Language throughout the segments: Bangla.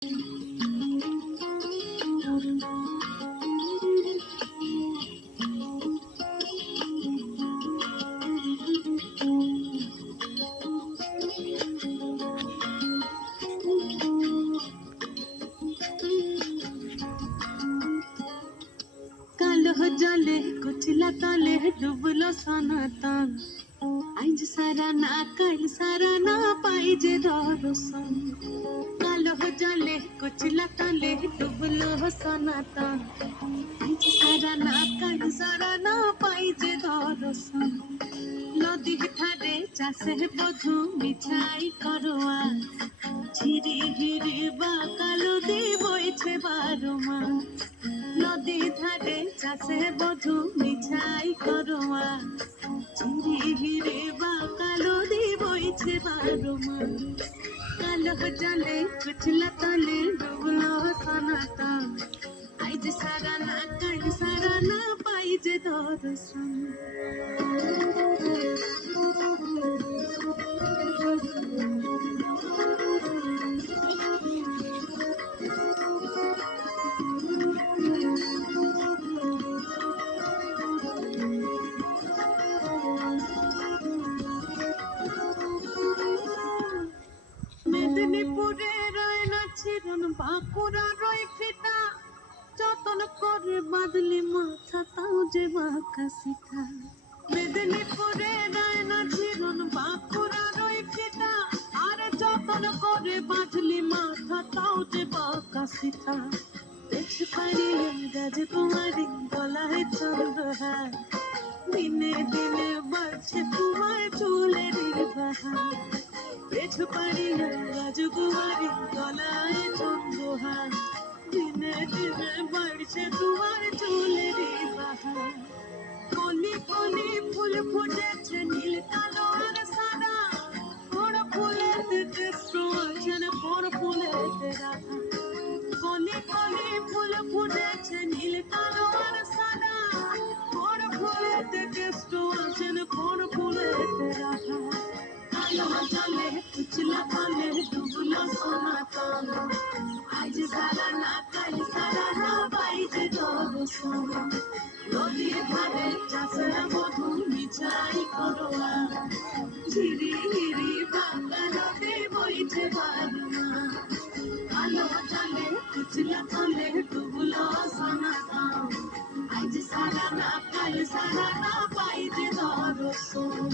कालो जले कुचला तले डुबलो सनातन आज सारा ना कल सारा ना पाई जे दरसन कालो जले कुचला तले डुबलो सनातन आज सारा ना कल सारा ना पाई जे दरसन नदी ठारे चासे बधु मिठाई करवा झिरी हिरी बा कालो दी बइछे बारुमा नदी ধারে চাষে বধু মিঠাই করোয়া ঝিরি হিরে বা কালো দি বইছে বারোমা কালো জলে কুচলা তলে ডুবলো সনাতা আইজ সারা না কাল সারা না পাই যে দর্শন মেদিনীপুরে রয় না ছিরন বাঁকুড়া রয় ফিতা যতন করে বাদলি মাথা তাও যে বাঁকা সিথা মেদিনীপুরে রয় না ছিরন বাঁকুড়া রয় ফিতা আর যতন করে বাদলি মাথা তাও যে বাঁকা সিথা দেশ পাড়িয়ে রাজকুমারী গলায় চন্দ্রহার দিনে দিনে বাড়ছে তোমার চুলের বাহার পেছ পাড়িয়ে রাজকুমারী গলায় চন্দ্রহার দিনে দিনে বাড়ছে তোমার চুলের বাহার কলি কলি ফুল ফুটেছে নীল কালো আর সাদা বড় ফুলের কৃষ্ণ আছেন বড় ফুলের রাধা কলি কলি ফুল ফুটেছে নীল কালো আর সাদা বড় ফুলের কৃষ্ণ আছেন বড় ফুলের রাধা কালো জলে কুচলা তলে ডুবলো সনাতন আজ সারা না কাল সারা না পাইছে দর্শন নদীর ধারে চাষের মধু মিঠাই করোয়া ঝিরি হিরি বাংলা নদী বইছে বারুমা কালো জলে কুচলা তলে ডুবলো সনাতন আজ সারা না কাল সারা না পাইছে দর্শন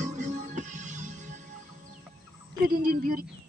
Indian beauty.